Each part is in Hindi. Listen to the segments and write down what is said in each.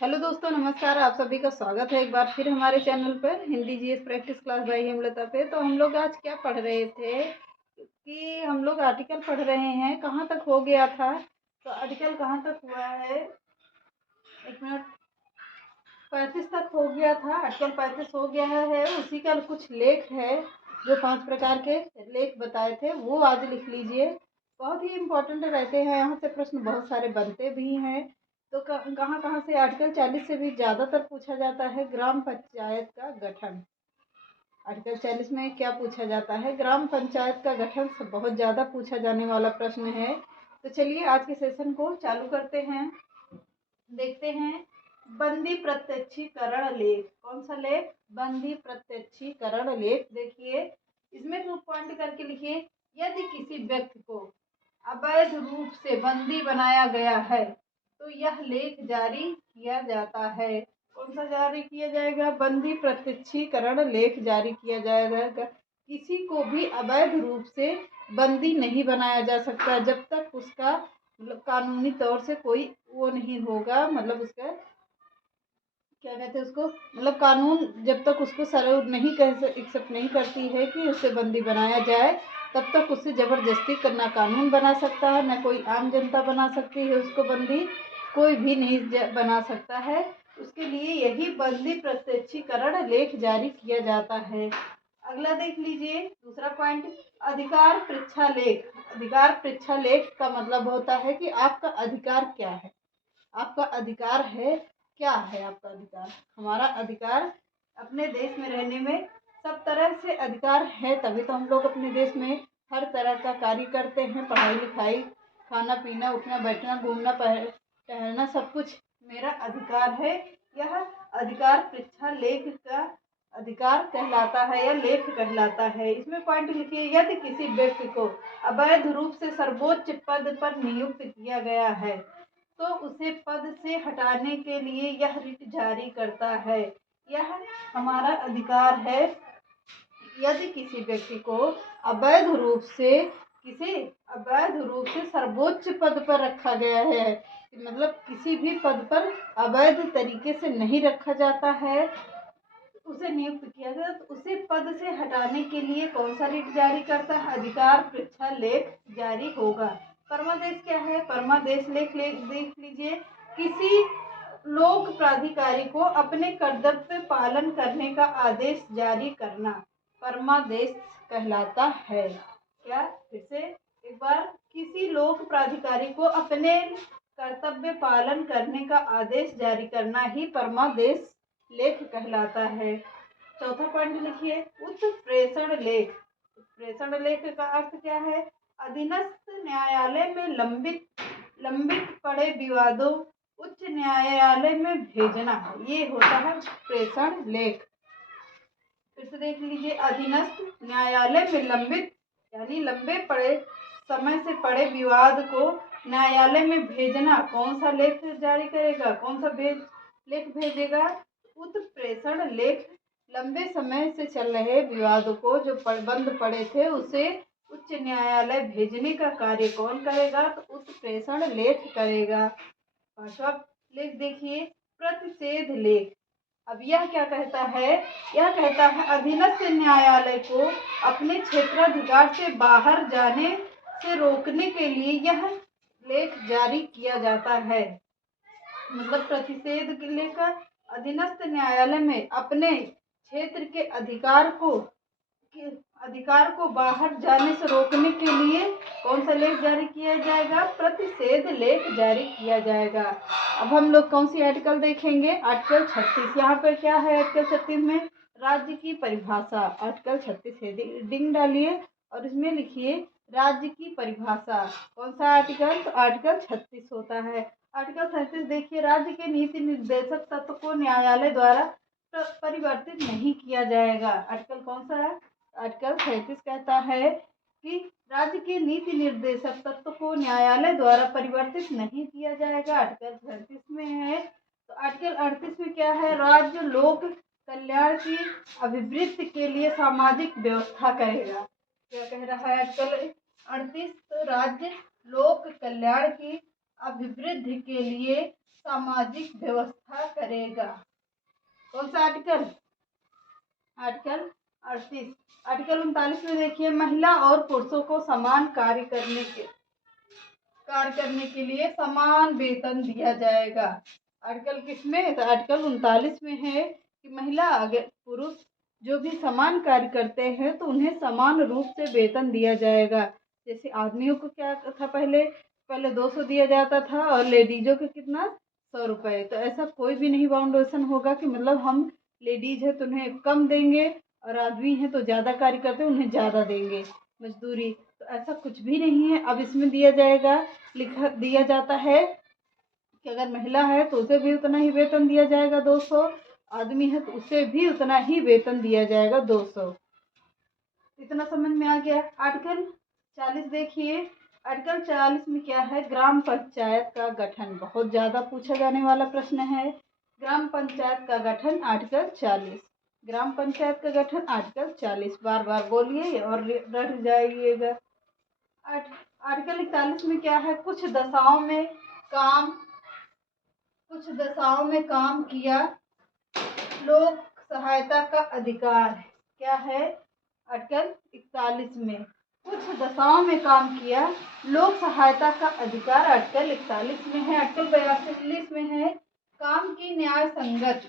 हेलो दोस्तों, नमस्कार। आप सभी का स्वागत है एक बार फिर हमारे चैनल पर Hindi GS practice class by Hemlata पे। तो हम लोग आज क्या पढ़ रहे थे कि हम लोग आर्टिकल पढ़ रहे हैं। कहाँ तक हो गया था? तो आर्टिकल कहाँ तक हुआ है? एक मिनट। 35 तक हो गया था। आर्टिकल 35 हो गया है। उसी का कुछ लेख है जो 5 प्रकार के लेख बताए थे, वो आज लिख लीजिए। बहुत ही इम्पोर्टेंट रहते हैं, यहाँ से प्रश्न बहुत सारे बनते भी हैं। तो कहाँ कहाँ से आर्टिकल 40 से भी ज़्यादातर पूछा जाता है ग्राम पंचायत का गठन। आर्टिकल 40 में क्या पूछा जाता है? ग्राम पंचायत का गठन सब बहुत ज़्यादा पूछा जाने वाला प्रश्न है। तो चलिए आज के सेशन को चालू करते हैं। देखते हैं बंदी प्रत्यक्षीकरण लेख। कौन सा लेख? बंदी प्रत्यक्षीकरण लेख। देखिए इसमें टू पॉइंट करके लिखिए। यदि किसी व्यक्ति को अवैध रूप से बंदी बनाया गया है तो यह लेख जारी किया जाता है। कौन सा जारी किया जाएगा? बंदी प्रत्यक्षीकरण लेख जारी किया जाएगा। किसी को भी अवैध रूप से बंदी नहीं बनाया जा सकता जब तक उसका कानूनी तौर से कोई वो नहीं होगा, मतलब उसका क्या कहते हैं उसको, मतलब कानून जब तक उसको सर नहीं एक्सेप्ट नहीं करती है कि उसे बंदी बनाया जाए, तब तक उससे ज़बरदस्ती करना कानून बना सकता है, न कोई आम जनता बना सकती है उसको बंदी। कोई भी नहीं बना सकता है। उसके लिए यही बंदी प्रत्यक्षीकरण लेख जारी किया जाता है। अगला देख लीजिए दूसरा पॉइंट, अधिकार परीक्षा लेख। अधिकार परीक्षा लेख का मतलब होता है कि आपका अधिकार क्या है। आपका अधिकार है क्या है? आपका अधिकार, हमारा अधिकार अपने देश में रहने में सब तरह से अधिकार है, तभी तो हम लोग अपने देश में हर तरह का कार्य करते हैं। पढ़ाई लिखाई, खाना पीना, उठना बैठना, घूमना टहलना, सब कुछ मेरा अधिकार है। यह अधिकार परीक्षा लेख का अधिकार कहलाता है या लेख कहलाता है। इसमें पॉइंट लिखिए। यदि किसी व्यक्ति को अवैध रूप से सर्वोच्च पद पर नियुक्त किया गया है तो उसे पद से हटाने के लिए यह रिट जारी करता है। यह हमारा अधिकार है। यदि किसी व्यक्ति को अवैध रूप से सर्वोच्च पद पर रखा गया है, मतलब किसी भी पद पर अवैध तरीके से नहीं रखा जाता है, उसे नियुक्त किया गया, तो उसे पद से हटाने के लिए कौन सा रिट जारी करता है? अधिकार परीक्षा लेख जारी होगा। परमादेश क्या है? परमादेश लेख देख लीजिए। किसी लोक प्राधिकारी को अपने कर्तव्य पालन करने का आदेश जारी करना परमादेश कहलाता है। क्या? फिर से एक बार, किसी लोक प्राधिकारी को अपने कर्तव्य पालन करने का आदेश जारी करना ही परमादेश लेख कहलाता है। चौथा पॉइंट लिखिए, उत्प्रेषण लेख। उत्प्रेषण लेख का अर्थ क्या है? अधीनस्थ न्यायालय में लंबित पड़े विवादों उच्च न्यायालय में भेजना, ये होता है प्रेषण लेख। फिर से देख लीजिए, अधीनस्थ न्यायालय में लंबित यानी लंबे पड़े समय से पड़े विवाद को न्यायालय में भेजना कौन सा लेख जारी करेगा? कौन सा लेख भेजेगा? उत्प्रेषण लेख। लंबे समय से चल रहे विवाद को जो बंद पड़े थे उसे उच्च न्यायालय भेजने का कार्य कौन करेगा? तो उत्प्रेषण लेख करेगा। पांचवा लेख देखिए, प्रतिषेध लेख। अब यह क्या कहता है? यह कहता है अधीनस्थ न्यायालय को अपने क्षेत्राधिकार से बाहर जाने से रोकने के लिए यह लेख जारी किया जाता है। मतलब प्रतिषेध लेख अधीनस्थ न्यायालय में अपने क्षेत्र के अधिकार को बाहर जाने से रोकने के लिए कौन सा लेख जारी किया जाएगा? प्रतिषेध लेख जारी किया जाएगा। अब हम लोग कौन सी आर्टिकल देखेंगे? आर्टिकल 36। यहाँ पर क्या है आर्टिकल 36 में? राज्य की परिभाषा। आर्टिकल 36 हेडिंग डालिए और इसमें लिखिए राज्य की परिभाषा। कौन सा आर्टिकल? तो आर्टिकल 36 होता है। आर्टिकल 37 देखिए, राज्य के नीति निर्देशक तत्व को न्यायालय द्वारा परिवर्तित नहीं किया जाएगा। आर्टिकल कौन सा है? आर्टिकल 37 कहता है कि राज्य के नीति निर्देशक तत्व को न्यायालय द्वारा परिवर्तित नहीं किया जाएगा। आर्टिकल 37 में है। तो आर्टिकल 38 में क्या है? राज्य लोक कल्याण की अभिवृद्धि के लिए सामाजिक व्यवस्था करेगा। क्या कह रहा है आर्टिकल 38? तो राज्य लोक कल्याण की अभिवृद्धि के लिए सामाजिक व्यवस्था करेगा। कौन सा आर्टिकल? आर्टिकल 38। आर्टिकल 39 में देखिए, महिला और पुरुषों को समान कार्य करने के लिए समान वेतन दिया जाएगा। आर्टिकल किसमें? तो आर्टिकल 39 में है कि महिला अगर पुरुष जो भी समान कार्य करते हैं तो उन्हें समान रूप से वेतन दिया जाएगा। जैसे आदमियों को क्या था, पहले 200 दिया जाता था और लेडीजों को कितना, 100 रुपये। तो ऐसा कोई भी नहीं बाउंडेशन होगा कि मतलब हम लेडीज है तो उन्हें कम देंगे और आदमी है तो ज़्यादा कार्य करते हैं उन्हें ज़्यादा देंगे मजदूरी। तो ऐसा कुछ भी नहीं है। अब इसमें दिया जाता है कि अगर महिला है तो उसे भी उतना ही वेतन दिया जाएगा 200, आदमी है तो उसे भी उतना ही वेतन दिया जाएगा 200। इतना समझ में आ गया। आर्टिकल 40 देखिए। आर्टिकल 40 में क्या है? ग्राम पंचायत का गठन। बहुत ज़्यादा पूछा जाने वाला प्रश्न है। ग्राम पंचायत का गठन आर्टिकल 40। ग्राम पंचायत का गठन आर्टिकल 40। बार बार बोलिए और रट जाइएगा। आर्टिकल 41 में क्या है? कुछ दशाओं में काम किया लोक सहायता का अधिकार। क्या है? आर्टिकल 41 में कुछ दशाओं में काम किया लोक सहायता का अधिकार आर्टिकल 41 में है। आर्टिकल 42 में है काम की न्याय संगत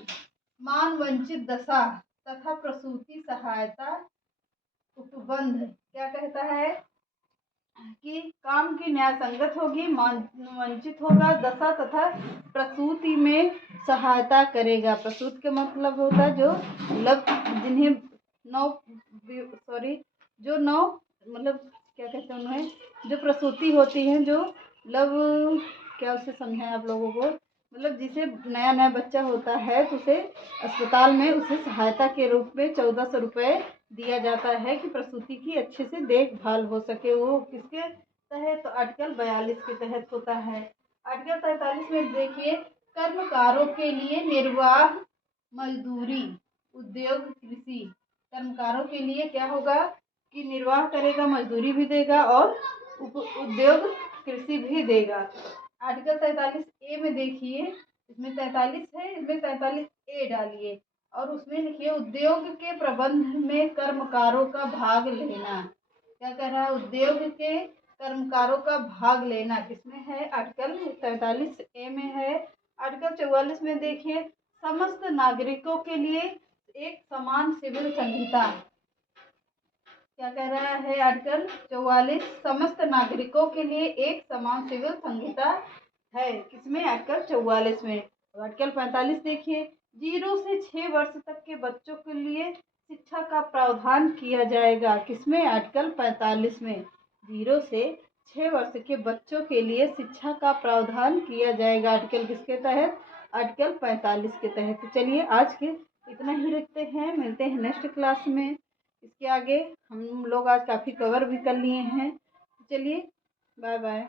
मान वंचित दशा तथा प्रसूति सहायता उपबंध। क्या कहता है कि काम की न्याय संगत होगी, वंचित होगा, दशा तथा प्रसूति में सहायता करेगा। प्रसूति का मतलब होता है जो जिन्हें मतलब क्या कहते हैं उन्हें, जो प्रसूति होती है, जो क्या उसे समझाएं आप लोगों को, मतलब जिसे नया बच्चा होता है तो उसे अस्पताल में उसे सहायता के रूप में 1400 रुपये दिया जाता है कि प्रसूति की अच्छे से देखभाल हो सके। वो किसके तहत? तो आर्टिकल 42 के तहत होता है। आर्टिकल 43 में देखिए, कर्मकारों के लिए निर्वाह मजदूरी उद्योग कृषि। कर्मकारों के लिए क्या होगा कि निर्वाह करेगा, मजदूरी भी देगा और उद्योग कृषि भी देगा। आर्टिकल 43A में देखिए, इसमें 43 है, इसमें 43A डालिए और उसमें लिखिए उद्योग के प्रबंध में कर्मकारों का भाग लेना। क्या कह रहा है? उद्योग के कर्मकारों का भाग लेना किसमें है? आर्टिकल 43A में है। आर्टिकल 44 में देखिए, समस्त नागरिकों के लिए एक समान सिविल संहिता। क्या कह रहा है? आर्टिकल 44 समस्त नागरिकों के लिए एक समान सिविल संहिता है। किसमें? आर्टिकल 44 में। आर्टिकल 45 देखिए, 0 से 6 वर्ष तक के बच्चों के लिए शिक्षा का प्रावधान किया जाएगा। किसमें? आर्टिकल 45 में। 0 से 6 वर्ष के बच्चों के लिए शिक्षा का प्रावधान किया जाएगा। आर्टिकल किसके तहत? आर्टिकल 45 के तहत। तो चलिए आज के इतना ही रखते हैं, मिलते हैं नेक्स्ट क्लास में। इसके आगे हम लोग आज काफ़ी कवर भी कर लिए हैं। चलिए बाय बाय।